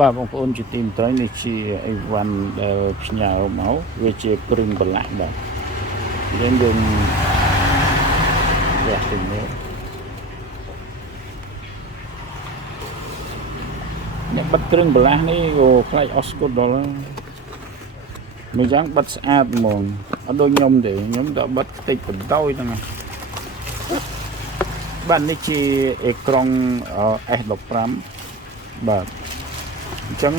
បាទបងប្អូនជាទីមេត្រីនេះជាអីវ៉ាន់ដែលផ្ញើមកវាជាគ្រឿងបន្លាក់បាទយើងវះទៅមើលអ្នកបិទគ្រឿងបន្លាស់នេះក៏ខ្លាចអស់ស្គុតដល់មួយយ៉ាងបិទស្អាតហ្មងអត់ដូចខ្ញុំទេខ្ញុំតែបិទខ្ទេចបន្ទោយហ្នឹងបាទនេះជាអេក្រង់ S15 បាទអញ្ចឹង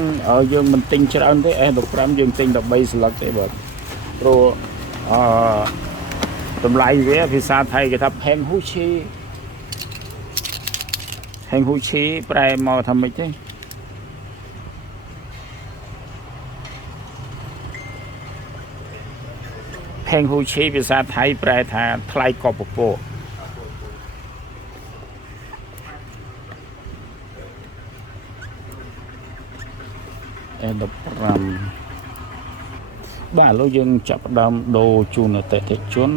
យើងមិនទិញច្រើនទេ S15 យើងទិញ13ស្លឹកទេបាទព្រោះតម្លៃវាភាសាថៃគេថាផេងហ៊ូឈីប្រែមកថាម៉េចទេផេងហ៊ូឈីភាសាថៃប្រែថាថ្លៃកប់ពពក15បាទឥឡូវយើងចាប់ផ្ដើមដូរជូនអតិថិជន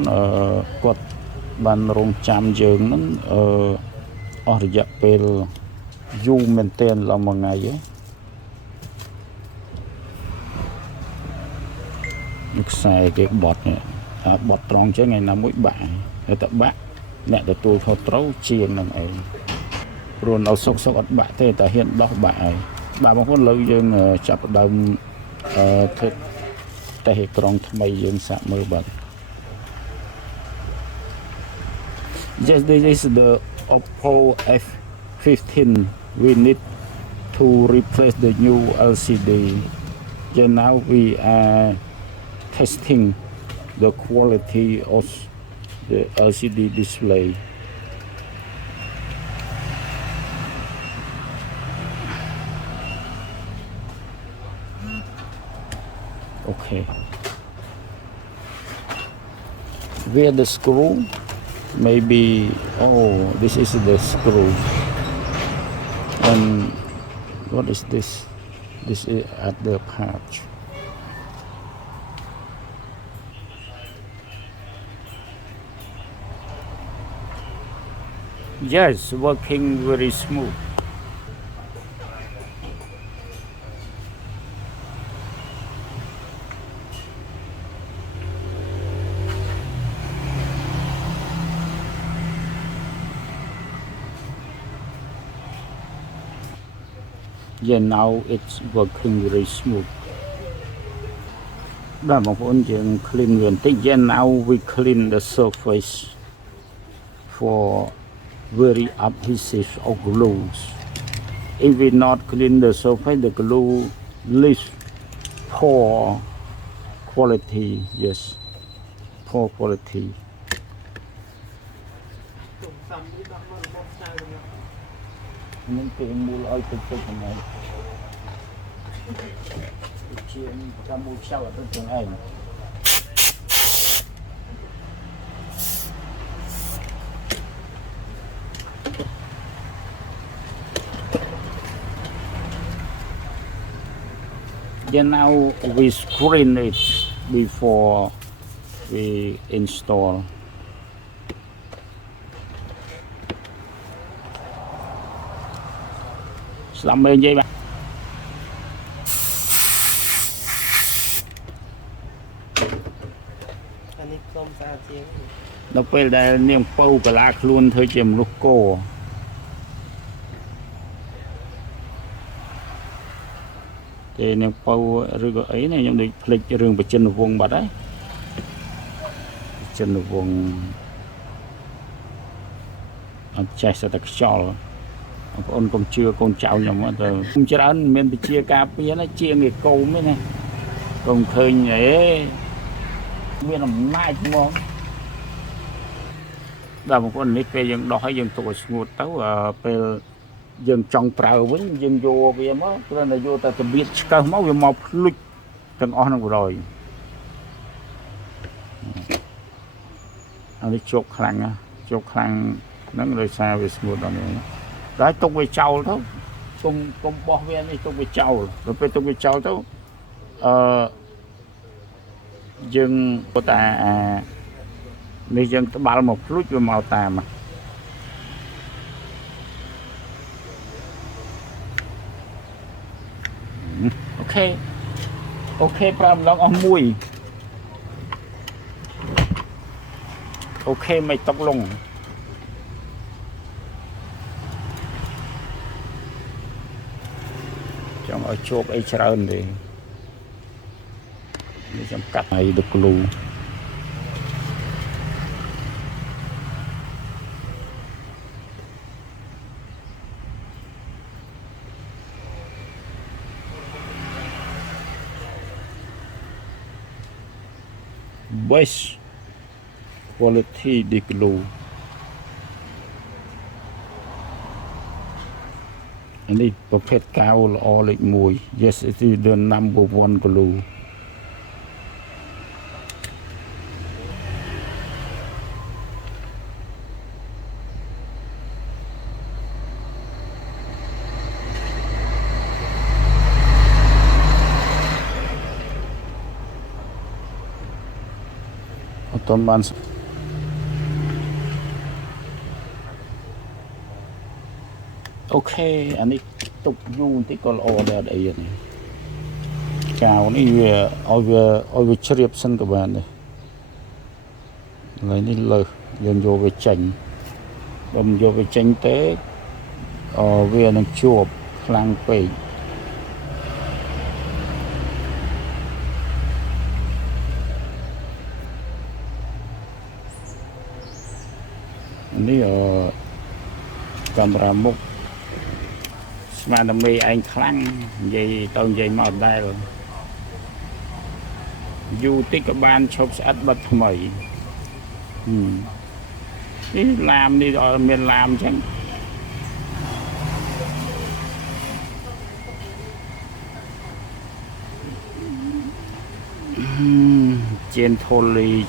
គាត់បានរងចាំយើងហ្នឹងអស់រយៈពេលយូរមែនទែនឡើងមួយថ្ងៃឯងខ្សែគេបត់នេះបត់ត្រង់ចឹងថ្ងៃណាមួយបាក់តែបាក់អ្នកទទួលខុសត្រូវជាងនឹងឯងព្រោះនៅសុកអត់បាក់ទេតែហ៊ានដោះបាក់ហើយបាទបងប្អូនឥឡូវយើងចាប់ផ្ដើមធ្វើតែអេក្រង់ថ្មីយើងសាកមើលបាទ Yes, this is the OPPO F15 we need to replace the new LCD and now we are testing the quality of the LCD display okay where the screw maybe oh this is the screw and what is this is at the patch yes working very smooth yeah now it's working very smooth បាទបងប្អូនយើង clean វាបន្តិច yeah now we clean the surface for very adhesive of glues if we not clean the surface the glue leaves poor quality yes poor quality những cái mua ơi từ này chuyện ta mua sau ở trong này then now we screen it before we install làm bên dây bạn đâu phải là niềm pâu cả lá luôn thôi chìm lúc cổ thì niềm pâu rồi ấy này trong đây lịch rừng và chân vùng bật đấy chân vùng chạy sẽ được cho con còn chưa con cháu nhau mà từ không chưa ăn mình bị chia cà phê nó chia người câu mới này còn khơi nhảy miền làm mai đúng không là một con nít về dân đó dân tuổi ngột tấu về dân trồng trào với dân vô về máu nên là vô ta biết cơ máu về mọc lụt từng on rồi anh đi chụp khăn nó rồi xa về ngột đó nữa đấy tung về trâu thôi tung bỏ viên đi tung về trâu rồi về tung về trâu thôi dân cô ta bây dân ta bảo một lúc về màu tà mà អូខេអូខេប្រើម្ដងអស់មួយអូខេមិនຕົកលងចង់ឲ្យជួបអីច្រើនទេនេះចាំកាត់ឲ្យទៅគ្លូbest quality ឌីក្លូនេះប្រភេទកៅល្អលេខ1 yes it is the number 1 glue អត់ទាន់បានអូខេអានេះទុកយូរបន្តិចក៏ល្អដែរអីនេះកៅនេះវាឲ្យវាជ្រាបសិនក៏បានដែរហើយនេះលើសយើងយកវាចេញបើមិនយកវាចេញទេវានឹងជាប់ខ្លាំងពេកនេះកាមេរ៉ាមុខស្មានតែមេឯងខ្លាំងនិយាយទៅនិយាយមកដែរយូរតិចក៏បានឈប់ស្អិតបិទថ្មីនេះឡាមនេះអត់មានឡាមអញ្ចឹង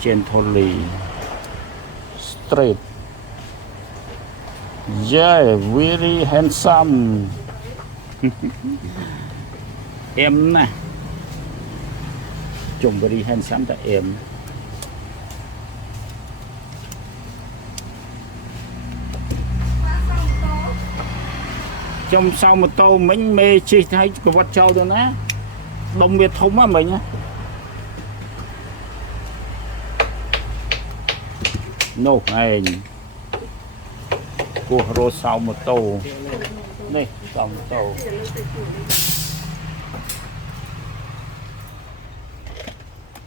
gently straight yeah very handsome អែមណាស់ជុំ very handsome តែអែមចំសៅម៉ូតូមិញមេជិះទៅប្រវត្តិចោលទៅណាដុំវាធំហ្នឹងមិញណានោះឯងគោះរោសៅម៉ូតូនេះសៅម៉ូតូ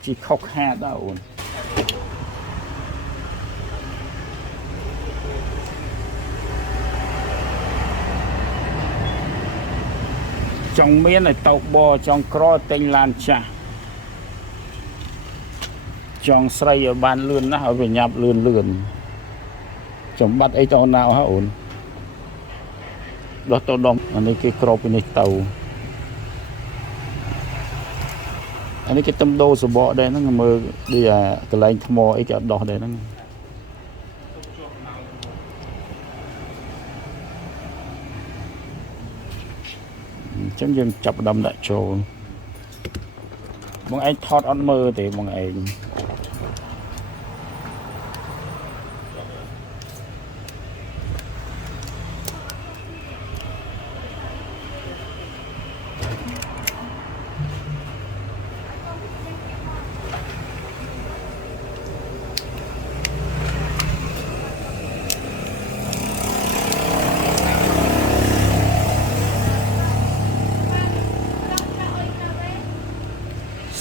ជីខុកហាតដល់អូនចង់មានឲ្យតោកបចង់ក្រទិញឡានចាស់ចង់ស្រីឲ្យបានលឿនណាស់ឲ្យវាញាប់លឿនចំបាត់អីទៅណាហ៎អូនដោះទៅដុំអានេះគេក្របពីនេះទៅអានេះគេទំដោសបកដែរហ្នឹងមើលដូចអាកន្លែងថ្មអីគេអត់ដោះដែរហ្នឹងអញ្ចឹងយើងចាប់ដើមដាក់ចូលបងឯងថតអត់មើលទេបងឯង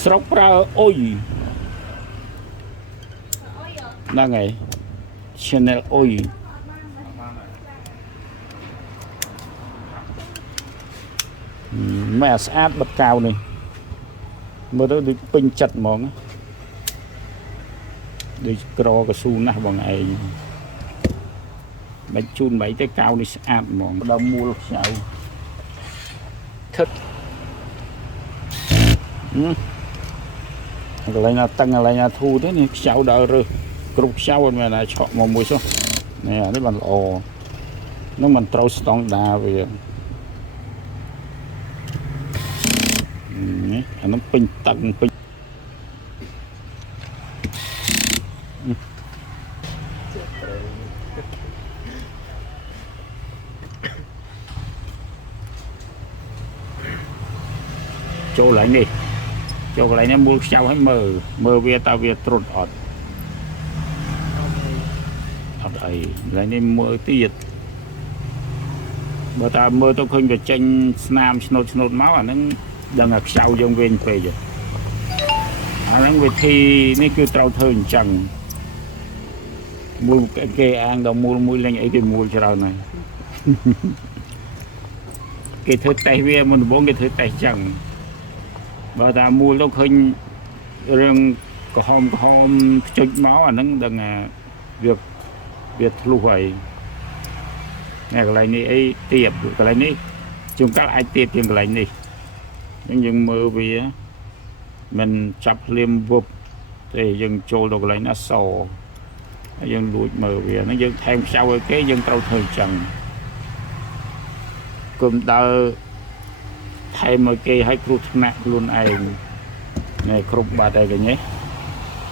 ស្រុកប្រើអុយហ្នឹងហើយ Channel អុយមិនស្អាតបិទកៅនេះមើលទៅដូចពេញចិត្តហ្មងដូចក្រកស៊ូណាស់បងឯងបាច់ជូនបីទៅកៅនេះស្អាតហ្មងដល់មូលខ្ចៅថឹកកន្លែងណាតឹងកន្លែងណាធូរទេនេះខ្ចៅដល់រើសគ្រប់ខ្ចៅអត់មែនណាឆក់មកមួយចុះនេះអានេះបានល្អនឹងមិនត្រូវស្តង់ដាវានេះអានោះពេញតឹងពេញ ចូលឡើងនេះចូលកន្លែងនេះមូលខ្ចៅឲ្យមើលវាតើវាត្រុតអត់អត់អីកន្លែងនេះមើលទៀតបើតើមើលទៅឃើញវាចេញស្នាមឆ្នោតមកអាហ្នឹងដឹងថាខ្ចៅយើងវិញពេកអាហ្នឹងវិធីនេះគឺត្រូវធ្វើអញ្ចឹងមូលគេអាងដល់មូលមួយលេងអីគេមូលច្រើនហើយគេធ្វើតេស្តវាមុនដំបូងគេធ្វើតេស្តចឹងបើតាមូលទៅឃើញរឿងក្រហមខ្ចុចមកអាហ្នឹងដឹងថាវាធ្លុះហើយកន្លែងនេះអីទៀបកន្លែងនេះជួនកាលអាចទៀបជាងកន្លែងនេះអញ្ចឹងយើងមើលវាមិនចាប់ភ្លាមវឹបទេយើងចូលដល់កន្លែងណាសហើយយើងលួចមើលវាហ្នឹងយើងថែមខ្ចៅឲ្យគេយើងត្រូវធ្វើអញ្ចឹងគុំដើរថែមឲ្យគេឲ្យគ្រោះថ្នាក់ខ្លួនឯងណែគ្រប់បាត់ហើយគេនេះ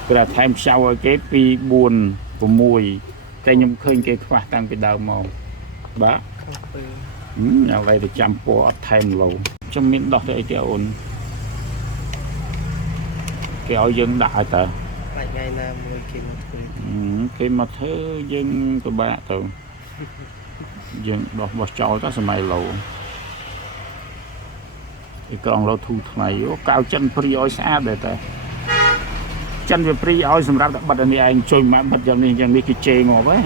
គឺថាថែមខ្ចៅឲ្យគេ2 4 6តែខ្ញុំឃើញគេខ្វះតាំងពីដើមមកបាទអ្វីទៅចាំពណ៌អត់ថែមលោខ្ញុំមានដោះទៅអីទេអូនគេឲ្យយើងដាក់ឲ្យតើថ្ងៃណាមួយគេមកធ្វើយើងពិបាកទៅយើងដោះបោះចោលទៅសម័យលោអីក្រងលោធូរថ្មីកៅចិនព្រីឲ្យស្អាតដែរតែចិនវាព្រីឲ្យសម្រាប់តែបិទអានេះឯងជួយមកបិទយ៉ាងនេះគេជេរងាប់ហ៎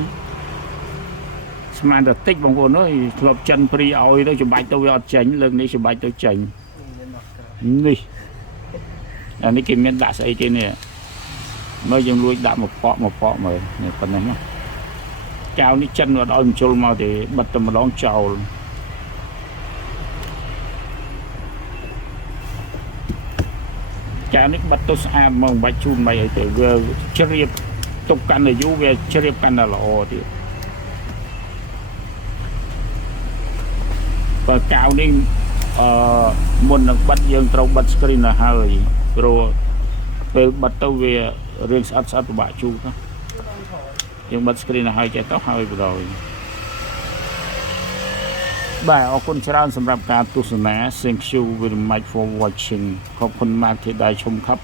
ស្មានតែតិចបងប្អូនអើយធ្លាប់ចិនព្រីឲ្យទៅច្បាច់ទៅវាអត់ចេញលើកនេះច្បាច់ទៅចេញនេះអានេះគេមានដាក់ស្អីគេនេះមើលយើងលួចដាក់មកប៉ក់មើលនេះប៉ុណ្ណេះណាកៅនេះចិនអត់ឲ្យបញ្ជុលមកទេបិទតែម្ដងចោលកៅនេះបិទទៅស្អាតមកបាច់ជូនមិនអីទេវាជ្រាបទុកកាន់តែយូរវាជ្រាបកាន់តែល្អទៀតបើកៅនេះមុននឹងបិទយើងត្រូវបិទ screen ទៅហើយព្រោះពេលបិទទៅវារឿងស្អិតពិបាកជូតណាយើងបិទ screen ទៅហើយចេះទៅហើយបណ្ដោយបាទអរគុណច្រើនសម្រាប់ការទស្សនា Thank you very much for watching ខอบคุณมากที่ได้ชมครับ